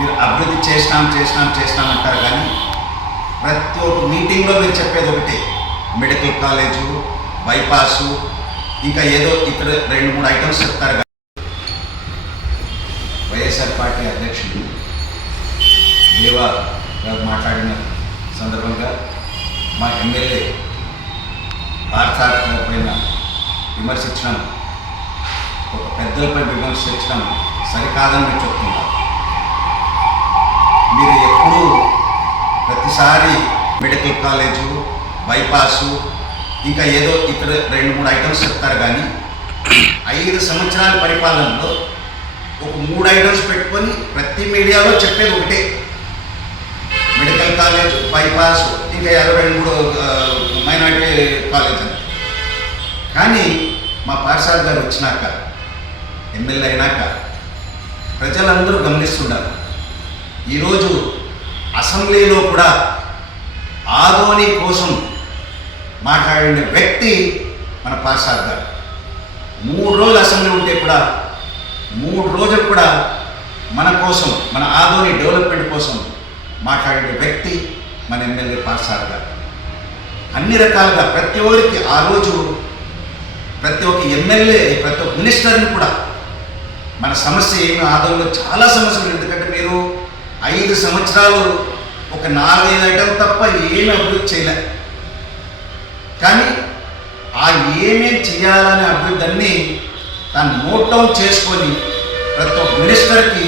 మీరు అభివృద్ధి చేసినాం చేసినాం చేసినాం అంటారు కానీ ప్రతి ఒక్క మీటింగ్లో మీరు చెప్పేది ఒకటి. మెడికల్ కాలేజు బైపాసు ఇంకా ఏదో ఇక్కడ రెండు మూడు ఐటమ్స్ చెప్తారు కానీ వైఎస్ఆర్ పార్టీ అధ్యక్షుడు దేవా గారు మాట్లాడిన సందర్భంగా మా ఎమ్మెల్యే పార్థార్థ పైన విమర్శించడం ఒక పెద్దలపై విమర్శించడం సరికాదని నేను చెప్తున్నా. మీరు ఎప్పుడూ ప్రతిసారి మెడికల్ కాలేజు బైపాసు ఇంకా ఏదో ఇతర రెండు మూడు ఐటమ్స్ చెప్తారు కానీ ఐదు సంవత్సరాల పరిపాలనలో ఒక మూడు ఐటమ్స్ పెట్టుకొని ప్రతి మీడియాలో చెప్పేది ఒకటే. మెడికల్ కాలేజ్ బైపాస్ ఇంకా ఏదో రెండు మూడు మైనార్టీ కాలేజ్ అని. కానీ మా పాఠశాల గారు వచ్చినాక ఎమ్మెల్యే అయినాక ప్రజలందరూ గమనిస్తున్నారు ఈరోజు అసెంబ్లీలో కూడా ఆదోని కోసం మాట్లాడిన వ్యక్తి మన పాఠశాల గారు. మూడు రోజులు అసెంబ్లీ ఉంటే కూడా మూడు రోజులు కూడా మన కోసం మన ఆదోని డెవలప్మెంట్ కోసం మాట్లాడిన వ్యక్తి మన ఎమ్మెల్యే పాఠశాల గారు. అన్ని రకాలుగా ప్రతి ఒక్కరికి ఆ రోజు ప్రతి ఒక్క ఎమ్మెల్యే ప్రతి ఒక్క మినిస్టర్ని కూడా మన సమస్య ఏమి ఆదోళనలో చాలా సమస్యలు ఎందుకంటే మీరు ఐదు సంవత్సరాలు ఒక నాలుగైదు ఐటమ్ తప్ప ఏమి అభివృద్ధి చేయలే. కానీ ఆ ఏమేం చేయాలనే అభివృద్ధి అన్నీ తను నోట్ డౌన్ చేసుకొని ప్రతి ఒక్క మినిస్టర్కి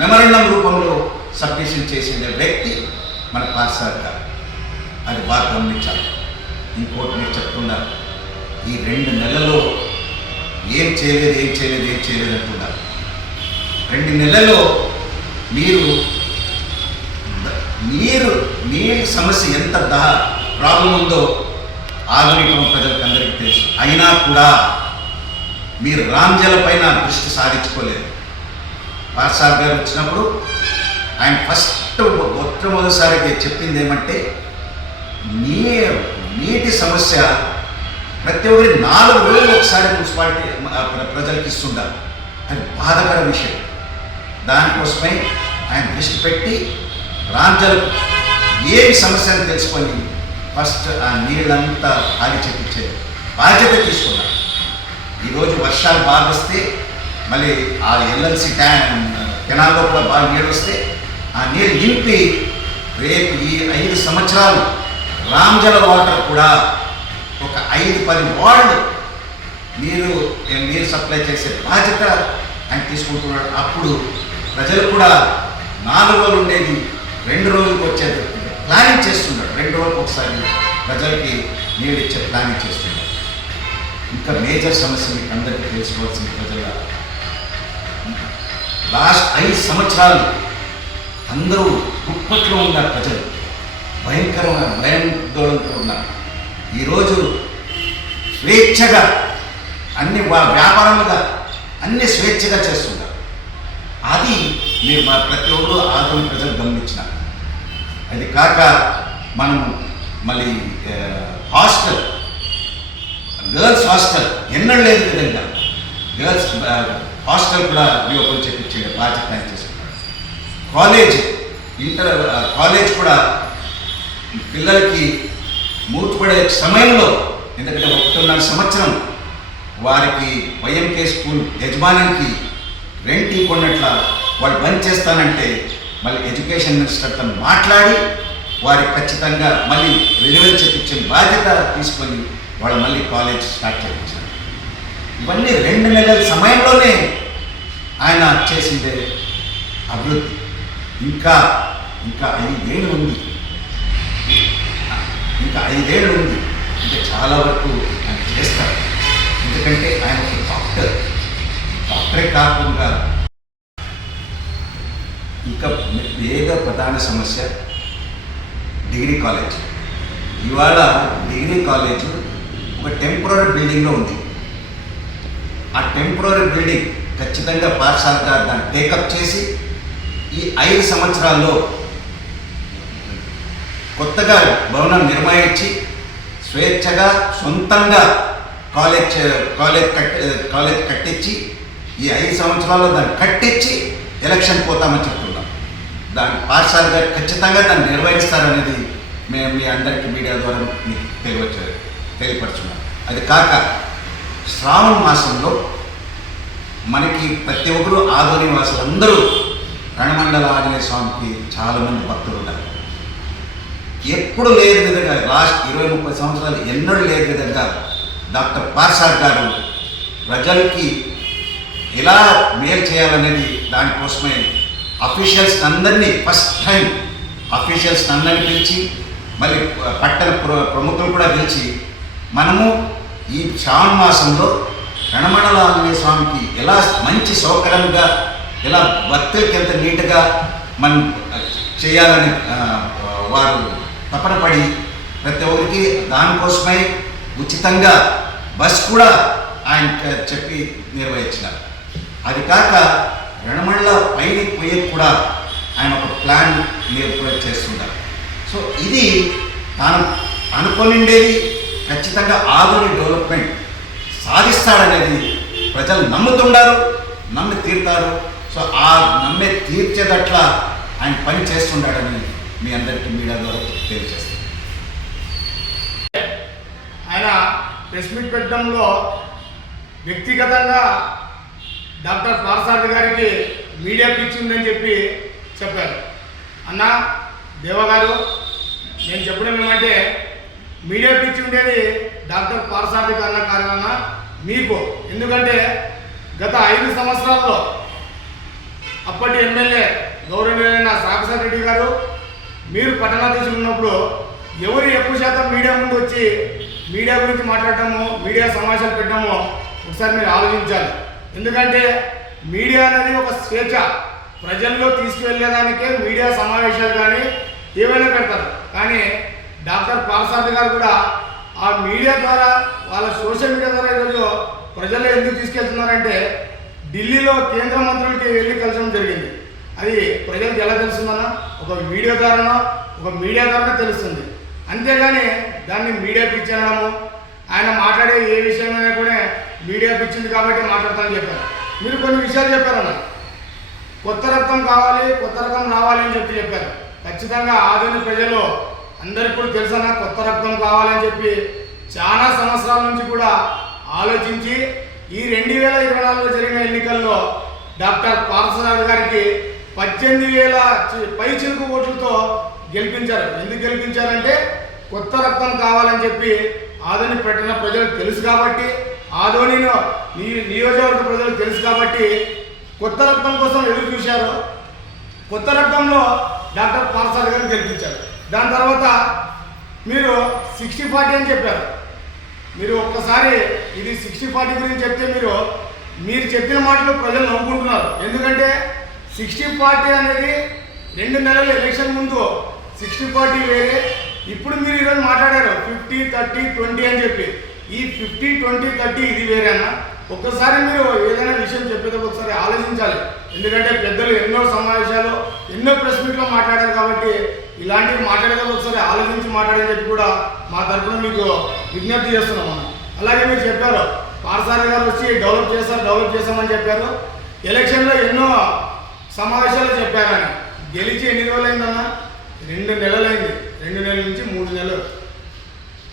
మెమరండం రూపంలో సబ్మిషన్ చేసిన వ్యక్తి మన పార్సార్ గారు అది బాగా గమనించాలి. ఇంకోటి నేను చెప్తున్నా ఈ రెండు నెలల్లో ఏం చేయలేదు ఏం చేయలేదు ఏం చేయలేదు అంటున్నారు. రెండు నెలల్లో మీరు నీరు నీటి సమస్య ఎంత దా ప్రాబ్లం ఉందో ఆధునిక ప్రజలకు అందరికీ తెలుసు. అయినా కూడా మీరు రామ్జల పైన దృష్టి సాధించుకోలేదు. పాఠశాల గారు వచ్చినప్పుడు ఆయన ఫస్ట్ మొట్టమొదటిసారిగా చెప్పింది ఏమంటే నీ నీటి సమస్య ప్రతి ఒక్కరి నాలుగు రోజులు ఒకసారి మున్సిపాలిటీ ప్రజలకు ఇస్తుండాలి. అది బాధకర విషయం. దానికోసమై ఆయన దృష్టి పెట్టి రాజలు ఏమి సమస్య అని తెలుసుకొని ఫస్ట్ ఆ నీళ్ళంతా ఖాళీ చేపించే బాధ్యత తీసుకున్నారు. ఈరోజు వర్షాలు బాగా వస్తే మళ్ళీ ఆ ఎల్ఎల్సి ట్యాన్ కెనాల్లో కూడా బాగా నీళ్ళు వస్తే ఆ నీళ్ళు నింపి రేపు ఈ ఐదు సంవత్సరాలు రామ్జల వాటర్ కూడా ఒక ఐదు పది వార్డు నీరు నీరు సప్లై చేసే బాధ్యత ఆయన తీసుకుంటున్నాడు. అప్పుడు ప్రజలు కూడా నాలుగు రోజులు ఉండేది రెండు రోజులకు వచ్చేది. ప్లానింగ్ చేస్తున్నాడు. రెండు రోజులకు ఒకసారి ప్రజలకి నీళ్ళు ఇచ్చే ప్లానింగ్ చేస్తున్నాడు. ఇంకా మేజర్ సమస్య మీకు అందరికీ తెలుసుకోవాల్సింది ప్రజల లాస్ట్ ఐదు సంవత్సరాలు అందరూ దుప్పట్లో ఉన్నారు ప్రజలు. భయంకరమైన భయాందోళనతో ఉన్నారు. ఈరోజు స్వేచ్ఛగా అన్ని వ్యాపారాలుగా అన్ని స్వేచ్ఛగా చేస్తున్నారు. అది మీరు మా ప్రతి ఒక్కరు ఆదరణ ప్రజలు గమనించిన. అది కాక మనం మళ్ళీ హాస్టల్ గర్ల్స్ హాస్టల్ ఎన్నడూ లేదు విధంగా గర్ల్స్ హాస్టల్ కూడా రీఓపెన్ చేయించే బాధ్యత ఆయన చేసుకున్నాడు కాలేజ్ ఇంటర్ కాలేజ్ కూడా పిల్లలకి మూర్చిపడే సమయంలో ఎందుకంటే ఒకటిన్నర సంవత్సరం వారికి వైఎంకే స్కూల్ యజమానికి రెంట్ ఇవ్వకున్నట్ల వాళ్ళు బంద్ చేస్తానంటే మళ్ళీ ఎడ్యుకేషన్ మినిస్టర్తో మాట్లాడి వారికి ఖచ్చితంగా మళ్ళీ రెన్యువల్ చేయించిన బాధ్యత తీసుకొని వాళ్ళు మళ్ళీ కాలేజ్ స్టార్ట్ చేయించారు ఇవన్నీ రెండు నెలల సమయంలోనే ఆయన చేసిందే అభివృద్ధి. ఇంకా ఇంకా ఐదేళ్ళు ఉంది. ఇంకా ఐదేళ్ళు ఉంది. ఇంకా చాలా వరకు ఆయన చేస్తారు. ఎందుకంటే ఆయన ఒక డాక్టర్. డాక్టరే కాకుండా ఇంకా ఏదో ప్రధాన సమస్య డిగ్రీ కాలేజ్. ఇవాళ డిగ్రీ కాలేజ్ ఒక టెంపరీ బిల్డింగ్లో ఉంది. ఆ టెంపరీ బిల్డింగ్ ఖచ్చితంగా పాఠశాల గారు దాన్ని టేకప్ చేసి ఈ ఐదు సంవత్సరాల్లో కొత్తగా భవనం నిర్మాయించి స్వేచ్ఛగా సొంతంగా కాలేజ్ కాలేజ్ కట్ కాలేజ్ కట్టించి ఈ ఐదు సంవత్సరాల్లో దాన్ని కట్టించి ఎలక్షన్ పోతామని చెప్తున్నాం. దాన్ని పాఠశాల గారు ఖచ్చితంగా దాన్ని నిర్వహిస్తారనేది మేము మీ అందరికీ మీడియా ద్వారా మీకు తెలియవచ్చు తెలియపరుచున్నాం. అది కాక శ్రావణ మాసంలో మనకి ప్రతి ఒక్కరు ఆదోని వాసులందరూ రణమండల ఆంజనేయ స్వామికి చాలామంది భక్తులు ఉన్నారు ఎప్పుడు లేని విధంగా లాస్ట్ ఇరవై ముప్పై సంవత్సరాలు ఎన్నడూ లేని విధంగా డాక్టర్ పార్సాద్ గారు ప్రజలకి ఎలా మేలు చేయాలనేది దానికోసమే అఫీషియల్స్ అందరినీ ఫస్ట్ టైం అఫీషియల్స్ అందరినీ పిలిచి మళ్ళీ పట్టణ ప్ర- ప్రముఖులు కూడా పిలిచి మనము ఈ శ్రావణ మాసంలో రణమణల ఆంజనేయ స్వామికి ఎలా మంచి సౌకర్యంగా ఎలా భక్తులకి ఎంత నీట్గా మనం చేయాలని వారు తపన పడి ప్రతి ఒక్కరికి దానికోసమై ఉచితంగా బస్ కూడా ఆయన చెప్పి నిర్వహించినారు. అది కాక రణమళ్ళ పైన పోయే కూడా ఆయన ఒక ప్లాన్ నిర్వహణ చేస్తున్నారు సో ఇది తాను అనుకోనిండేది ఖచ్చితంగా ఆధునిక డెవలప్మెంట్ సాధిస్తాడనేది ప్రజలు నమ్ముతుండారు నమ్మి తీరుతారు. సో ఆ నమ్మే తీర్చేదట్ల ఆయన పని చేస్తుండాడని మీ అందరికీ మీడియా ద్వారా తెలియజేస్తాను ఆయన ప్రెస్ మీట్ పెట్టడంలో వ్యక్తిగతంగా డాక్టర్ పార్సారథి గారికి మీడియా పిచ్చిందని చెప్పి చెప్పారు. అన్న దేవగారు నేను చెప్పడం ఏమంటే మీడియా పిచ్చి ఉండేది డాక్టర్ పారసారథి గారి కారణాన మీకు. ఎందుకంటే గత ఐదు సంవత్సరాల్లో అప్పటి ఎమ్మెల్యే గౌరవనీయులైన సాగసార్ రెడ్డి గారు మీరు పట్టణాధీశులు ఉన్నప్పుడు ఎవరు ఎక్కువ శాతం మీడియా ముందు వచ్చి మీడియా గురించి మాట్లాడటము మీడియా సమావేశాలు పెట్టడము ఒకసారి మీరు ఆలోచించాలి. ఎందుకంటే మీడియా అనేది ఒక స్వేచ్ఛ. ప్రజల్లో తీసుకువెళ్ళేదానికే మీడియా సమావేశాలు కానీ ఏవైనా పెడతారు. కానీ డాక్టర్ పాలసాది గారు కూడా ఆ మీడియా ద్వారా వాళ్ళ సోషల్ మీడియా ద్వారా ఈరోజు ప్రజల్లో ఎందుకు తీసుకెళ్తున్నారంటే ఢిల్లీలో కేంద్ర మంత్రులకి వెళ్ళి కలిసడం జరిగింది. అది ప్రజలకు ఎలా తెలుస్తుందన్న ఒక వీడియో ద్వారానో ఒక మీడియా ద్వారా తెలుస్తుంది. అంతేగాని దాన్ని మీడియా ఇచ్చేయడము ఆయన మాట్లాడే ఏ విషయమైనా కూడా మీడియా పిచ్చింది కాబట్టి మాట్లాడతానని చెప్పారు. మీరు కొన్ని విషయాలు చెప్పారన్న కొత్త రక్తం కావాలి కొత్త రకం రావాలి అని చెప్పి చెప్పారు. ఖచ్చితంగా ఆధునిక ప్రజలు అందరికీ కూడా తెలుసన్న కొత్త రక్తం కావాలని చెప్పి చాలా సంవత్సరాల నుంచి కూడా ఆలోచించి ఈ రెండు వేల ఇరవై నాలుగులో జరిగిన ఎన్నికల్లో డాక్టర్ పార్సరాజు గారికి పద్దెనిమిది వేల పై చిరుకు ఓట్లతో గెలిపించారు. ఎందుకు గెలిపించారంటే కొత్త రక్తం కావాలని చెప్పి ఆదోని పెట్టిన ప్రజలకు తెలుసు కాబట్టి ఆదోనిలో నీ- నియోజకవర్గ ప్రజలకు తెలుసు కాబట్టి కొత్త రక్తం కోసం ఎదురు చూశారు. కొత్త రక్తంలో డాక్టర్ పార్సార్ గారు గెలిపించారు. దాని తర్వాత మీరు సిక్స్టీ ఫార్టీ అని చెప్పారు. మీరు ఒక్కసారి ఇది సిక్స్టీ ఫార్టీ గురించి చెప్తే మీరు మీరు చెప్పిన మాటలు ప్రజలు నవ్వుకుంటున్నారు ఎందుకంటే సిక్స్టీ ఫార్టీ అనేది రెండు నెలల ఎలక్షన్ ముందు సిక్స్టీ ఫార్టీ వేరే ఇప్పుడు మీరు ఈరోజు మాట్లాడారు ఫిఫ్టీ థర్టీ ట్వంటీ అని చెప్పి. ఈ ఫిఫ్టీ ట్వంటీ థర్టీ ఇది వేరేనా ఒక్కసారి మీరు ఏదైనా విషయం చెప్పేటప్పుడు ఒకసారి ఆలోచించాలి. ఎందుకంటే పెద్దలు ఎన్నో సమావేశాలు ఎన్నో ప్రెస్ మీట్లో మాట్లాడారు కాబట్టి ఇలాంటివి మాట్లాడేటప్పుడు ఒకసారి ఆలోచించి మాట్లాడని చెప్పి కూడా మా తరఫున మీకు విజ్ఞప్తి చేస్తున్నాం మనం అలాగే మీరు చెప్పారు పారసారి గారు వచ్చి డెవలప్ చేశారు డెవలప్ చేస్తామని చెప్పారు. ఎలక్షన్లో ఎన్నో సమావేశాలు చెప్పారని. గెలిచి ఎన్ని రోజులైందన్నా? రెండు నెలలైంది. రెండు నెలల నుంచి మూడు నెలలు.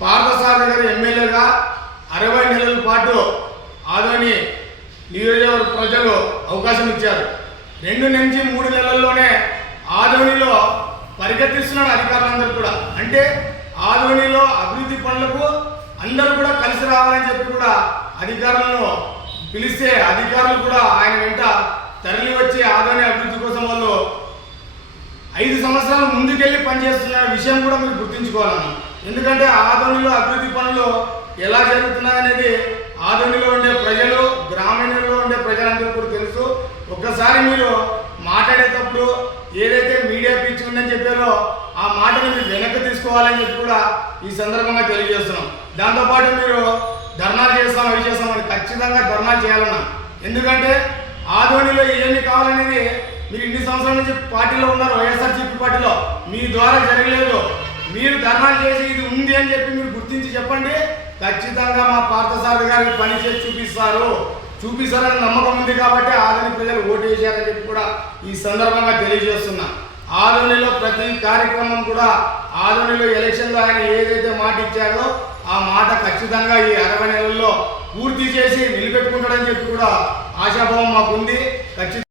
పార్థసారథి గారు ఎమ్మెల్యేగా అరవై నెలల పాటు ఆదోని నియోజకవర్గ ప్రజలు అవకాశం ఇచ్చారు. రెండు నుంచి మూడు నెలల్లోనే ఆదోనిలో పరిగెత్తిస్తున్నాడు అధికారులందరూ కూడా. అంటే ఆదోనిలో అభివృద్ధి పనులకు అందరూ కూడా కలిసి రావాలని చెప్పి కూడా అధికారులను పిలిస్తే అధికారులు కూడా ఆయన వెంట తరలి వచ్చి ఆదోని అభివృద్ధి కోసం వాళ్ళు ఐదు సంవత్సరాల ముందుకెళ్ళి పనిచేస్తున్న విషయం కూడా మీరు గుర్తుంచుకోవాలన్న ఎందుకంటే ఆదోనిలో అభివృద్ధి పనులు ఎలా జరుగుతున్నాయనేది ఆదోనిలో ఉండే ప్రజలు గ్రామీణంలో ఉండే ప్రజలందరూ కూడా తెలుసు. ఒక్కసారి మీరు మాట్లాడేటప్పుడు ఏదైతే మీడియా పిచ్చి ఉందని చెప్పారో ఆ మాటను మీరు వెనక్కి తీసుకోవాలని చెప్పి కూడా ఈ సందర్భంగా తెలియజేస్తున్నాం. దాంతోపాటు మీరు ధర్నాలు చేస్తాం అవి చేస్తామని ఖచ్చితంగా ధర్నాలు చేయాలన్నా. ఎందుకంటే ఆదోనిలో ఏమి కావాలనేది మీరు ఇన్ని సంవత్సరాల నుంచి పార్టీలో ఉన్నారు వైఎస్ఆర్సీపీ పార్టీలో. మీ ద్వారా జరగలేదు. మీరు ధర్నాలు చేసి ఇది ఉంది అని చెప్పి మీరు గుర్తించి చెప్పండి. ఖచ్చితంగా మా పార్థసారథి గారికి పని చేసి చూపిస్తారు. చూపిస్తారని నమ్మకం ఉంది కాబట్టి ఆదరణ ప్రజలు ఓటు వేశారని చెప్పి కూడా ఈ సందర్భంగా తెలియజేస్తున్నా. ఆదోనిలో ప్రతి కార్యక్రమం కూడా ఆదోనిలో ఎలక్షన్లో ఆయన ఏదైతే మాట ఇచ్చారో ఆ మాట ఖచ్చితంగా ఈ అరవై నెలల్లో పూర్తి చేసి నిలబెట్టుకుంటాడని చెప్పి కూడా ఆశాభావం మాకుంది. ఖచ్చితంగా